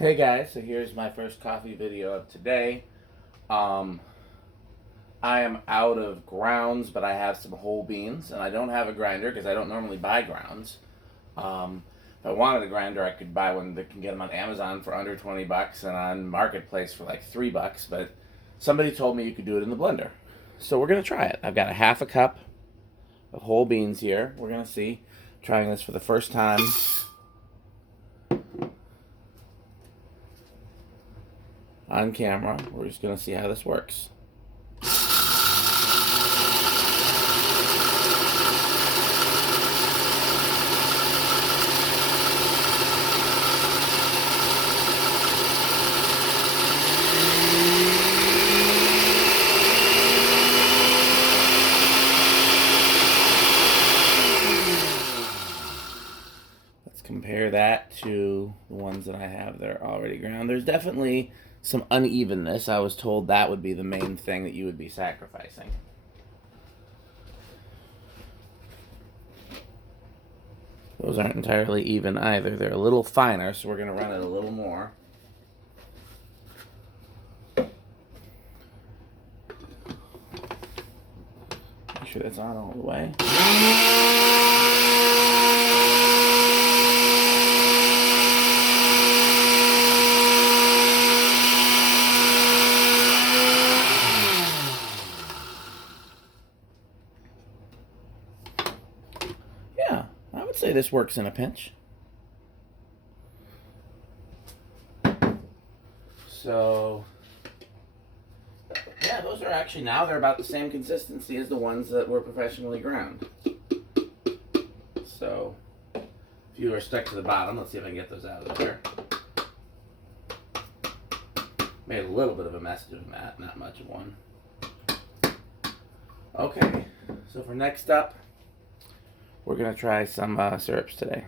Hey guys, so here's my first coffee video of today. I am out of grounds, but I have some whole beans, and I don't have a grinder because I don't normally buy grounds. If I wanted a grinder, I could buy one that can get them on Amazon for under 20 bucks and on Marketplace for like 3 bucks, but somebody told me you could do it in the blender. So we're going to try it. I've got a half a cup of whole beans here. We're going to see. Trying this for the first time. On camera. We're just going to see how this works. Let's compare that to the ones that I have that are already ground. There's definitely some unevenness. I was told that would be the main thing that you would be sacrificing. Those aren't entirely even either. They're a little finer, so we're going to run it a little more. Make sure that's on all the way. Yeah, I would say this works in a pinch. So, yeah, those are actually now they're about the same consistency as the ones that were professionally ground. So, if you are stuck to the bottom, let's see if I can get those out of there. Made a little bit of a mess doing that, not much of one. Okay, so for next up, we're going to try some syrups today.